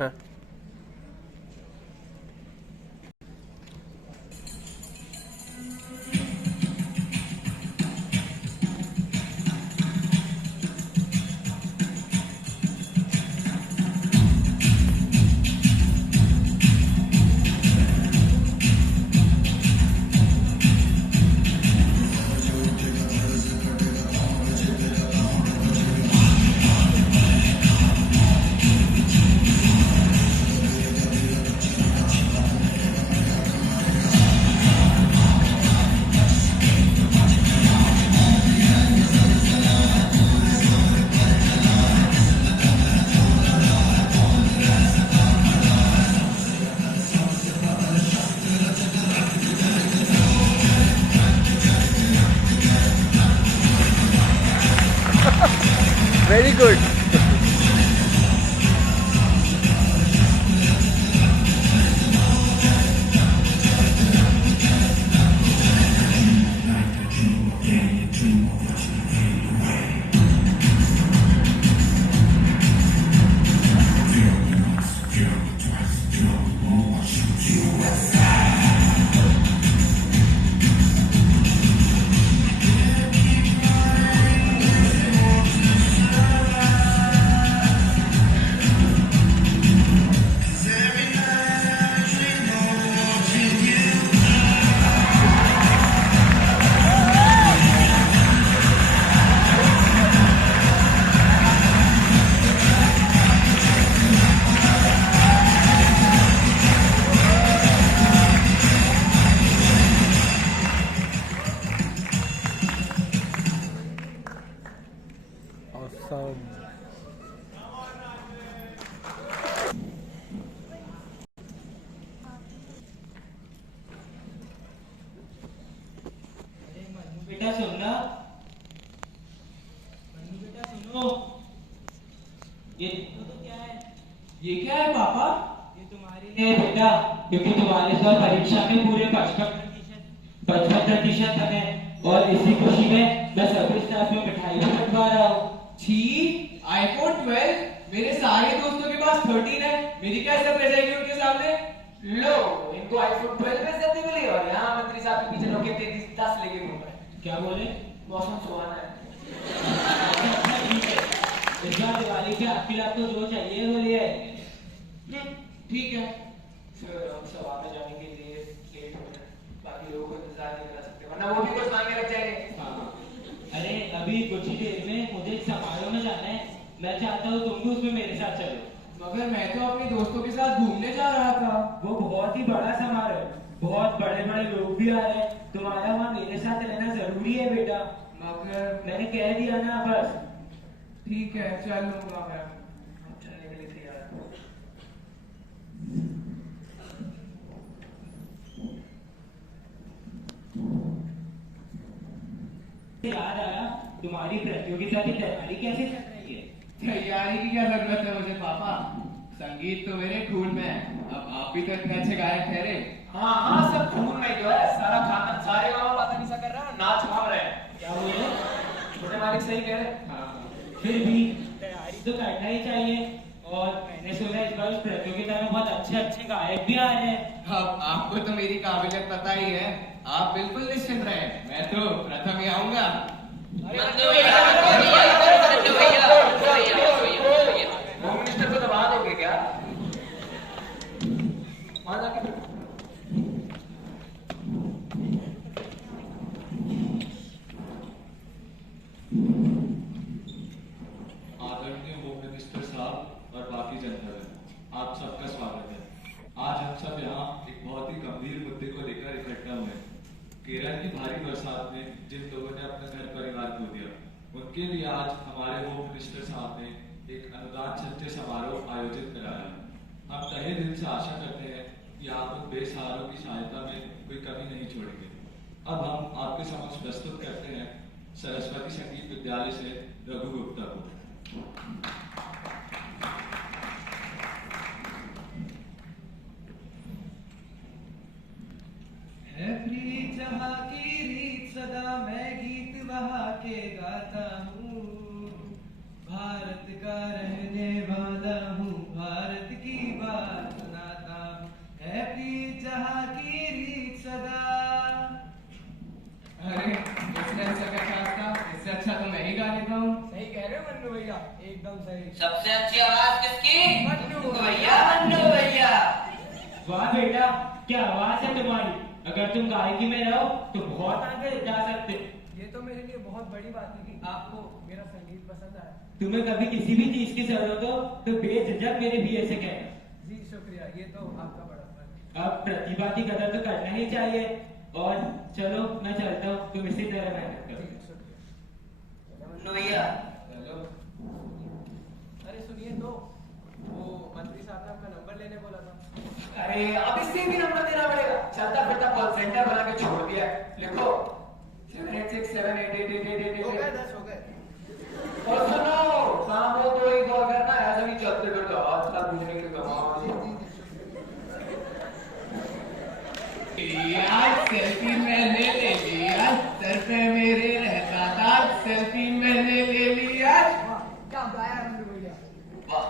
हाँ। Very good. Awesome. बेटा सुनना, बेटा सुनो। ये देखो तो क्या है? ये क्या है पापा? ये तुम्हारे लिए है बेटा, क्योंकि तुम्हारे साथ परीक्षा में पूरे 55% है और इसी खुशी में मैं सभी स्टाफ में मिठाई भी बंटवा रहा हूँ। छी, आईफोन 12 मेरे सारे दोस्तों के पास 13 है, मेरी क्या सरप्राइज आएगी उनके सामने? लो, इनको आईफोन 12 में इज्जत नहीं मिली और यहाँ मंत्री साहब के पीछे लोग 33-10 लेके घूम रहे हैं। क्या बोले? मौसम सुहाना है। अच्छा ठीक है, इस बार दिवाली पे आपके लिए आपको जो चाहिए वो ले आएंगे। ठीक है। फिर हम सभा में जाने के लिए लेट हो रहे हैं, बाकी लोगों को इंतजार नहीं करा सकते, वरना वो भी कुछ मांगे लग जाएंगे। हाँ। अरे अभी कुछ ही देर में मुझे एक समारोह में जाना है, मैं चाहता हूँ तुम भी उसमें मेरे साथ चलो। मगर मैं तो अपने दोस्तों के साथ घूमने जा रहा था। वो बहुत ही बड़ा समारोह है, बहुत बड़े बड़े लोग भी आ रहे हैं, तुम्हारा वहाँ मेरे साथ रहना जरूरी है बेटा। मगर मैंने कह दिया ना, बस। ठीक है, चल लूंगा मैं। हम चलने के लिए तैयार हैं। याद आया, तुम्हारी प्रतियोगिता की तैयारी कैसे चल रही है? तैयारी की क्या जरूरत है मुझे पापा? संगीत तो मेरे खून में है। अब आप भी तो इतने अच्छे गायक ठहरे। हाँ हाँ, सब खून में जो है, सारा खानदान सारे गाँव वाला नहीं सा कर रहा है, नाच घाम रहे हैं। क्या बोले? छोटे मालिक सही कह रहे हैं। हाँ, फिर भी तैयारी तो करना ही चाहिए। और मैंने सुना इस बार उस प्रतियोगिता में बहुत अच्छे अच्छे गायक भी आ रहे हैं। अब आपको तो मेरी काबिलियत पता ही है, आप बिल्कुल निश्चिंत रहें, मैं तो प्रथम ही आऊंगा। होम मिनिस्टर को दबा दोगे क्या? वहां जाके आदरणीय होम मिनिस्टर साहब और बाकी जनता, आप सबका स्वागत है। आज हम सब यहाँ एक बहुत ही गंभीर मुद्दे को लेकर इकट्ठा हुए हैं। केरल की भारी बरसात में जिन लोगों ने अपना घर परिवार खो दिया, उनके लिए आज हमारे होम मिनिस्टर साहब ने एक अनुदान संचय समारोह आयोजित कराया है। हम तहे दिल से आशा करते हैं कि आप उन बेसहारों की सहायता में कोई कमी नहीं छोड़ेंगे। अब हम आपके समक्ष प्रस्तुत करते हैं सरस्वती संगीत विद्यालय से रघु गुप्ता को। है प्रीत जहाँ की रीत सदा मैं गीत वहा के गाता हूँ, भारत का रहने वाला हूँ, भारत की बात सुनाता हूँ, है प्रीत जहाँ की रीत सदा। अरे इसने इससे अच्छा तो मैं ही गा लेता हूँ। सही कह रहे हो मन्नू भैया, एकदम सही। सबसे अच्छी आवाज किसकी? मन्नू भैया, मन्नू भैया। वाह बेटा, क्या आवाज है तुम्हारी। अगर तुम गायकी में रहो तो बहुत आगे जा सकते। ये तो मेरे लिए बहुत बड़ी बात है कि आपको मेरा संगीत पसंद आया। तुम्हें कभी किसी भी चीज की जरूरत हो तो बेझिझक मेरे भैया से कहना। जी शुक्रिया, ये तो आपका बड़ा फर्ज है। अब प्रतिभा की कदर तो करना ही चाहिए। और चलो मैं चलता हूँ, तुम इसी तरह मेहनत करो। जी शुक्रिया। मन्नू भैया, चलो। अरे सुनिए तो, वो मंत्री साहब ने आपका नंबर लेने बोला था। अरे अब इससे भी नंबर देना पड़ेगा। चलता फिरता कॉल सेंटर बना के छोड़ दिया है। लिखो 786788888। हो गए 10 हो गए। और सुनो, काम हो तो एक और करना, ऐसा भी चलते फिरते हाथ का दूसरे के कमाओ। यार सेल्फी मैंने ले लिया, सर पे मेरे रहता था, सेल्फी मैंने ले लिया। वाह, क्या गाया मन्नू भैया। वाह।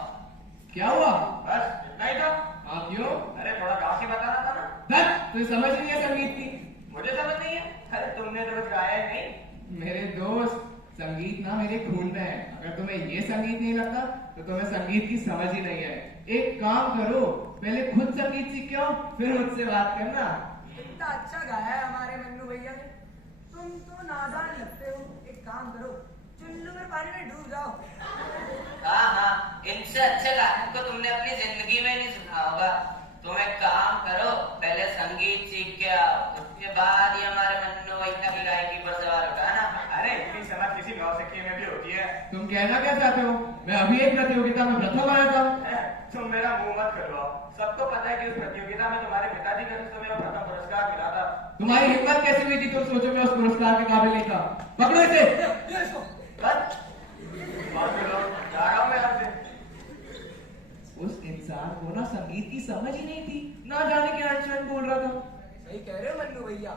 क्या हुआ? बस इतना ही था। आप क्यों? अरे थोड़ा गा के बताना था ना। बस तुझे समझ नहीं है संगीत की? मुझे समझ नहीं है। अरे तुमने तो कुछ गाया ही नहीं। मेरे दोस्त, संगीत ना मेरे खून में है। अगर तुम्हें ये संगीत नहीं लगता तो तुम्हें संगीत की समझ ही नहीं है। एक काम करो, पहले खुद संगीत सीख के आओ, फिर मुझसे बात करना। इतना अच्छा गाया है हमारे मन्नू भैया ने। तुम तो नादान लगते हो। एक काम करो, चुल्लू में पानी में डूब जाओ। हाँ हाँ, इनसे अच्छे गायक को तुमने अपनी जिंदगी में नहीं सुना होगा। तुम एक काम करो, पहले संगीत सीख के आओ, उसके बाद ही हमारे मन्नू भैया की गायकी पर सवाल उठाना। अरे इतनी समझ किसी नौसिखिए में भी होती है। तुम कहना क्या चाहते हो? मैं अभी एक प्रतियोगिता में प्रथम आया था। तुम मेरा मुंह मत करवाओ। सबको पता है कि उस प्रतियोगिता में तुम्हारे पिताजी का तुम्हें प्रथम पुरस्कार मिला था। तुम्हारी हिम्मत कैसे हुई थी तुम सोचो मैं उस पुरस्कार के काबिल नहीं था? पकड़ो इसे। ये इसको। बस बात करो, जा रहा हूं मैं यहाँ से। उस इंसान को ना संगीत की समझ ही नहीं थी, ना जाने क्या अक्षर बोल रहा था। सही कह रहे हो मन्नू भैया,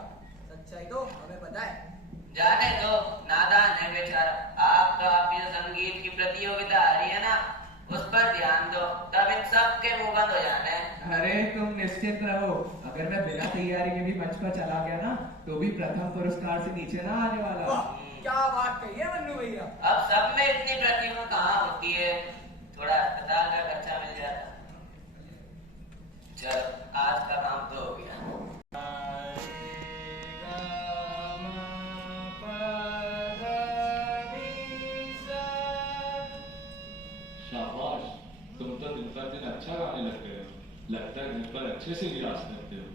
सच्चाई तो हमें पता है। जाने दो, नादान है बेचारा। आप तो आपकी जो संगीत की प्रतियोगिता आ रही है ना, उस पर ध्यान दो, तब इन सब के मुंह बंद हो जाने हैं। अरे तुम निश्चिंत रहो, अगर मैं बिना तैयारी के भी मंच पर चला गया ना तो भी प्रथम पुरस्कार से नीचे ना आने वाला। वाह, क्या बात कही है मन्नू भैया। अब सब में इतनी प्रतिभा कहाँ होती है, थोड़ा अस्पताल का खर्चा मिल जाता। चलो, आज का काम तो हो गया। शाबाश, तुम तो दिन पर दिन अच्छा गाने लग गए हो। लगता है घर पर अच्छे से रियाज करते हो।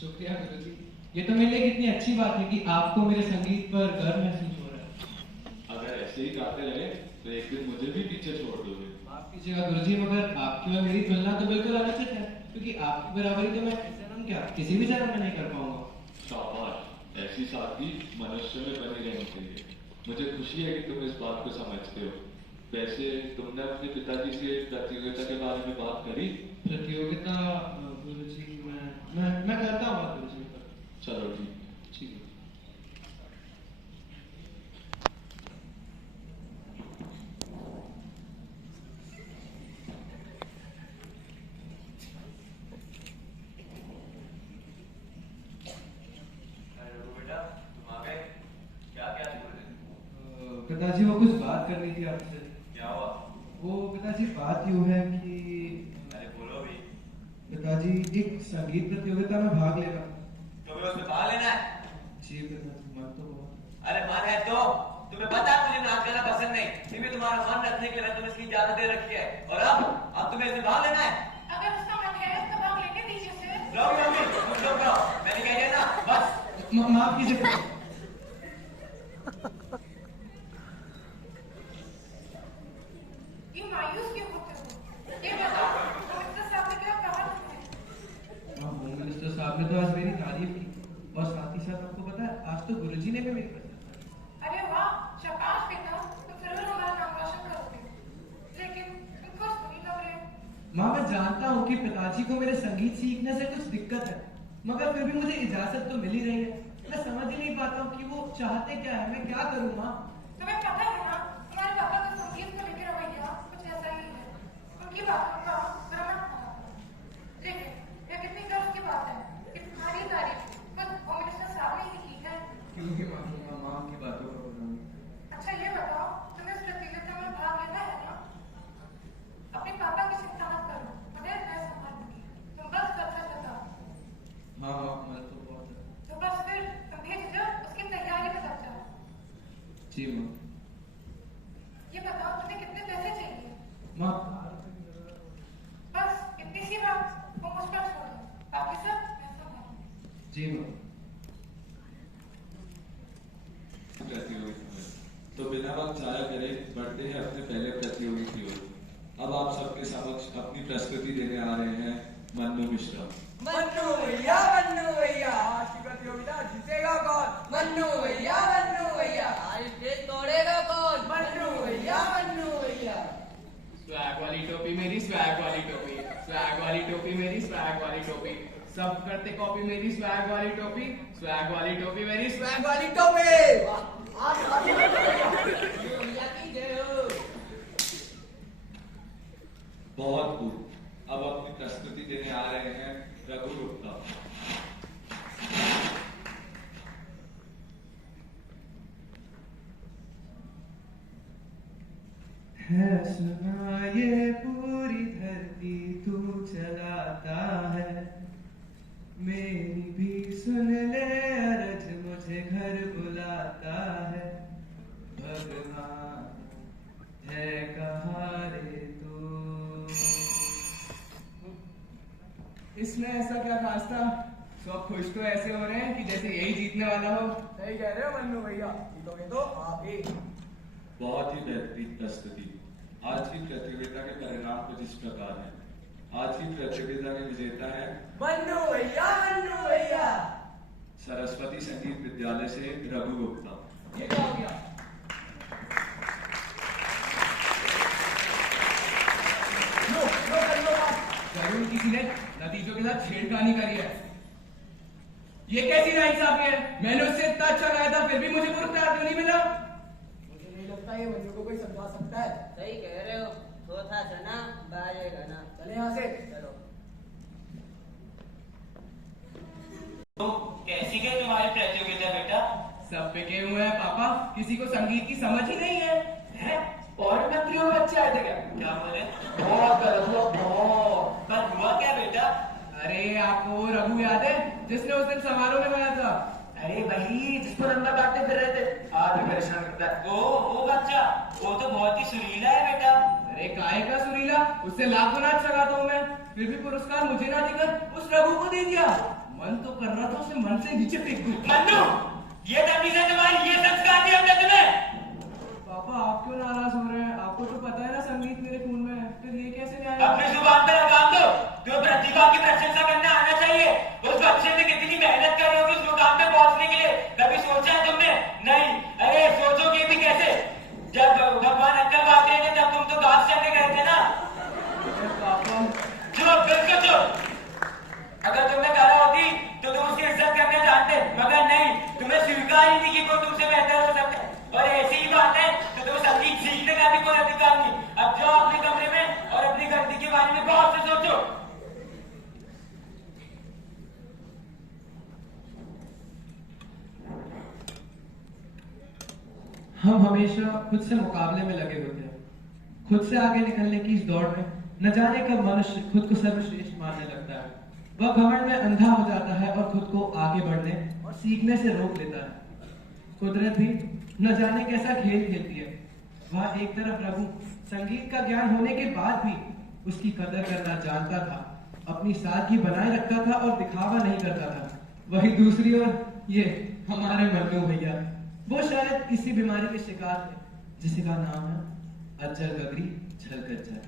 शुक्रिया गुरुजी। ये तो मेरे लिए कितनी अच्छी बात है कि आपको मेरे संगीत पर गर्व महसूस हो रहा है। अगर ऐसे ही गाते रहे तो एक दिन मुझे भी पीछे छोड़ दोगे। माफ कीजिएगा गुरुजी, मगर आपकी और मेरी तुलना तो बिल्कुल अनुचित है, क्योंकि आपकी बराबरी तो मैं इस जन्म क्या किसी भी जन्म में नहीं कर पाऊंगा। शाबाश, ऐसी साथी मनुष्य में बनी रहनी चाहिए। मुझे खुशी है कि तुम इस बात को समझते हो। वैसे तुमने अपने पिताजी से प्रतियोगिता के बारे में बात करी? प्रतियोगिता गुरुजी मैं करता हूँ बात गुरुजी। चलो जी, ठीक है। बेटा तुम आ गए। क्या क्या पिताजी वो कुछ बात करनी थी आपसे। क्या हुआ? वो पिताजी बात यूँ है कि अरे बोलो भी। पिताजी एक संगीत प्रतियोगिता में भाग लेगा। तुम्हें उसमें भाग लेना है? जी पिताजी, मन तो बहुत। अरे मन है तो तुम्हें पता है मुझे नाच गाना पसंद नहीं, फिर भी तुम्हारा मन रखने के लिए तुम्हें इसकी इजाजत दे रखी है। और अब तुम्हें इसमें भाग लेना है? अगर उसका मन है तो भाग लेके दीजिए से। रहो मम्मी, तुम लोग रहो, मैंने कह दिया ना, बस। माफ कीजिए। क्यों मायूस क्यों होते हो? ये बताओ, मिनिस्टर साहब ने क्या कहा तुम्हें? होम मिनिस्टर साहब ने तो आज मेरी तारीफ की, और साथ ही साथ आपको पता है आज तो गुरुजी ने भी मेरी प्रशंसा की। अरे वाह, शाबाश बेटा, तुम जरूर हमारा नाम रोशन करोगे। लेकिन तुम खुश तो नहीं लग रहे हो। माँ, मैं जानता हूँ कि पिताजी को मेरे संगीत सीखने से कुछ दिक्कत है, मगर फिर भी मुझे इजाजत तो मिल ही रही है। मैं समझ ही नहीं पाता हूँ कि वो चाहते क्या है, मैं क्या करूँ माँ? तुम्हें पता है ना, तुम्हारे पापा का संगीत को लेकर रवैया कुछ ऐसा ही है। उनकी बातों का हाँ मन तो बहुत है। तो बस फिर तुम भेज दो, उसकी तैयारी में लग जाओ। जी माँ। ये बताओ तुम्हें कितने पैसे चाहिए? माँ बस इतनी सी बात, वो मुझ पर छोड़ दो, बाकी सब मैं संभालूंगी। जी माँ। प्रतियोगिता तो बिना वक्त जाया करे बढ़ते हैं अपने पहले प्रतियोगी की ओर। अब आप सबके समक्ष अपनी प्रस्तुति देने आ रहे हैं मन्नू मिश्रा। मन्नू भैया आज की प्रतियोगिता जीतेगा कौन? मन्नू भैया आज स्टेज तोड़ेगा कौन? मन्नू भैया स्वैग वाली टोपी मेरी, स्वैग वाली टोपी, स्वैग वाली टोपी मेरी, स्वैग वाली टोपी, सब करते कॉपी मेरी, स्वैग वाली टोपी, स्वैग वाली टोपी मेरी, स्वैग वाली टोपी। बहुत खूब। अब अपनी प्रस्तुति देने आ रहे हैं रघु गुप्ता। है सुना ये पूरी धरती तू चलाता है, मेरी भी सुन ले अरज मुझे घर बुलाता है, भगवान है कहाँ रे तू। इसमें ऐसा क्या खास था? सब खुश तो ऐसे हो रहे हैं कि जैसे यही जीतने वाला हो। सही कह रहे हो मन्नू भैया, जीतोगे तो आप ही। बहुत ही बेहतरीन प्रस्तुति। आज की प्रतियोगिता के परिणाम कुछ इस प्रकार हैं। आज की प्रतियोगिता के विजेता है मन्नू भैया। सरस्वती संगीत विद्यालय से रघु गुप्ता। ये क्या हो गया? लो कर लो बात। जरूर किसी ने नतीजों के साथ छेड़खानी करी है। ये कैसी नाइंसाफी है? मैंने उससे इतना अच्छा गाया था, फिर भी मुझे पुरस्कार क्यों नहीं मिला? मुझे नहीं लगता ये मन्नू को कोई समझा सकता है। सही कह रहे हो, चौथा चना बाजेगा ना। चले यहाँ से। चलो। तो कैसी गई तुम्हारी प्रतियोगिता बेटा? सब पिके हुए हैं पापा, किसी को संगीत की समझ ही नहीं है। और मंत्रियों में बच्चे आए थे क्या? क्या बोले? बहुत गलत हुआ, बहुत। पर हुआ क्या बेटा? अरे आपको वो रघु याद है जिसने उस दिन समारोह में गाया था? अरे वही जिसको लंबा काटते फिर रहे थे, आज भी परेशान करता है। वो बच्चा, वो तो बहुत ही सुरीला है बेटा। अरे काहे का सुरीला, उससे लाख गुना अच्छा गाता हूँ मैं, फिर भी पुरस्कार मुझे ना देकर उस रघु को दे दिया। मन तो कर रहा था उसे मन से नीचे फेंक दूं। मन्नू, ये तमीज है तुम्हारी? ये संस्कार दिया हमने तुम्हें? पापा आप क्यों नाराज हो रहे हैं? आपको तो पता है ना संगीत मेरे खून में है, फिर ये कैसे न्याय? अपनी जुबान पे लगाम दो। तुम्हें प्रतिभा की प्रशंसा करना आना चाहिए। उस बच्चे ने कितनी मेहनत करी होगी उस मुकाम पे पहुंचने के लिए, कभी सोचा है तुमने? नहीं। अरे सोचोगे भी कैसे? जब भगवान अक्कल बांटते थे तब तुम तो घास चलने गए थे ना। पापा चुप, बिल्कुल चुप। अगर तुमने करा होती तो तुम उसकी इज्जत करने जानते, मगर नहीं, तुम्हें स्वीकार ही नहीं कि कोई तुमसे बेहतर हो सकता है। और ऐसी ही बात है तो तुम्हें संगीत सीखने का भी कोई अधिकार नहीं। अब जाओ अपने कमरे में और अपनी गलती के बारे में बहुत से सोचो। हम हमेशा खुद से मुकाबले में लगे होते हैं, खुद से आगे निकलने की इस दौड़ में न जाने कब मनुष्य खुद को सर्वश्रेष्ठ मानने लगता है। वह घमंड में अंधा हो जाता है और खुद को आगे बढ़ने और सीखने से रोक लेता है। कुदरत भी न जाने कैसा खेल खेलती है। वह एक तरफ रघु संगीत का ज्ञान होने के बाद भी उसकी कदर करना जानता था, अपनी सादगी बनाए रखता था और दिखावा नहीं करता था। वही दूसरी ओर ये हमारे मन्नू भैया, वो शायद किसी बीमारी के शिकार है जिसका नाम है अज्जल गगरी झलकज्जल।